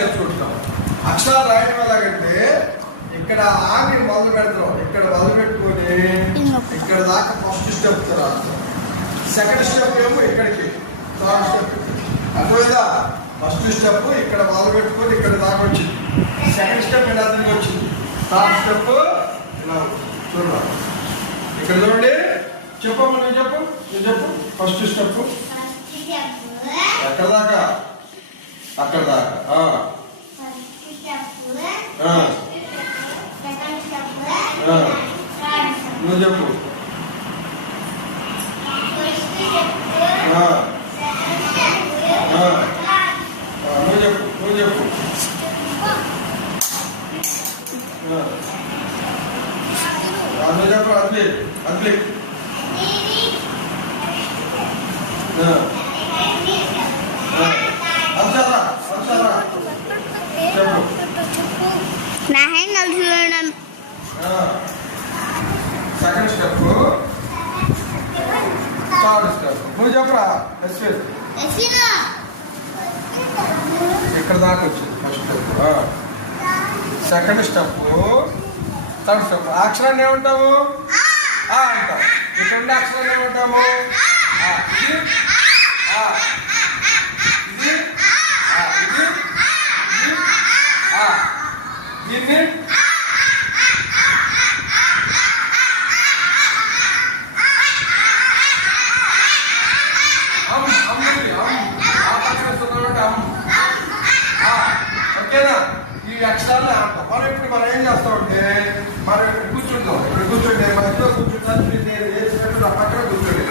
నేర్చుకుంటాం అక్షరాలు రాయడం ఎలాగంటే ఇక్కడ ఆగి మొదలు పెడతాం. ఇక్కడ మొదలు పెట్టుకొని ఇక్కడ దాకా ఫస్ట్ స్టెప్ సెకండ్ స్టెప్ ఏమో ఇక్కడికి థర్డ్ స్టెప్ అర్థమైందా? ఫస్ట్ స్టెప్ ఇక్కడ మొదలు పెట్టుకొని ఇక్కడ దాకా వచ్చింది. సెకండ్ స్టెప్ ఇలా తిరిగి వచ్చింది? థర్డ్ స్టెప్ ఇలా చూడండి. ఇక్కడ చూడండి. చెప్పమ్మా నువ్వు చెప్పు నువ్వు చెప్పు. ఫస్ట్ స్టెప్ ఎక్కడ దాకా. అక్కడ దాకా. నువ్వు చెప్పు. ఆ, నువ్వు చెప్పు నువ్వు చెప్పు. నువ్వు చెప్పు అట్లే అట్లే. చూడడం. Second step. Third step. నువ్వు చెప్పరా? ఇక్కడ దాకా వచ్చింది first step. Second step. Third step. అక్షరాన్ని ఏమంటాము అంటాం ఇక్కడ ఉండే అక్షరాన్ని ఏమంటాము ఓకేనా ఈ అక్షరాలు ఆడతాం మనం ఇప్పుడు మనం ఏం చేస్తామంటే మనం ఇప్పుడు కూర్చుంటాం. ఇప్పుడు కూర్చుంటే మన ఇంట్లో కూర్చుంటాను నేను చేసినట్టు నా పక్కన కూర్చోండి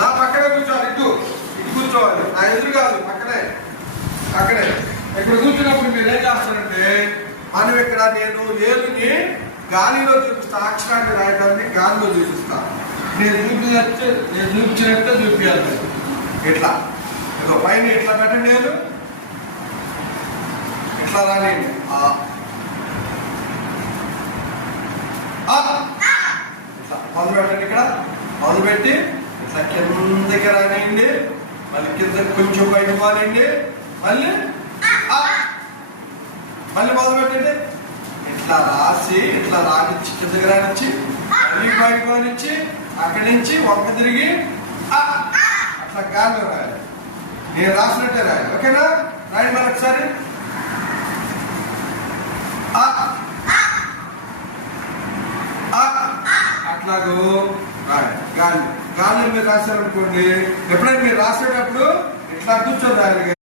నా పక్కన కూర్చోవాలి. ఇటు ఇటు కూర్చోవాలి. నా ఎదురు కాదు పక్కనే అక్కడే ఇక్కడ కూర్చున్నప్పుడు మీరు ఏం చేస్తారంటే మనం ఇక్కడ నేను ఏలుని గాలిలో చూపిస్తా అక్షరాన్ని రాయడాన్ని గాలిలో చూపిస్తా. నేను చూపించినట్టు నేను చూపించినట్టే చూపించాలి ఇట్లా ఇదో పైన ఇట్లా పెట్టండి నేను? ఇట్లా మొదలు పెట్టండి ఇక్కడ. మొదలు పెట్టి ఇట్లా కిందకి రానియండి మళ్ళీ కింద కొంచెం బయట పోనండి మళ్ళీ మళ్ళీ మొదలు పెట్టండి. ఇట్లా రాసి ఇట్లా రానిచ్చి కిందకి రానిచ్చి మళ్ళీ బయట పోనిచ్చి అక్కడి నుంచి వంక తిరిగి అట్లా గాల్లో రాయాలి. నేను రాసినట్టే రాయాలి. ఓకేనా? రాయండి మరి అట్లాగూ గాలి గాలి మీరు రాశారనుకోండి ఎప్పుడైనా మీరు రాసేటప్పుడు ఇట్లా కూర్చొని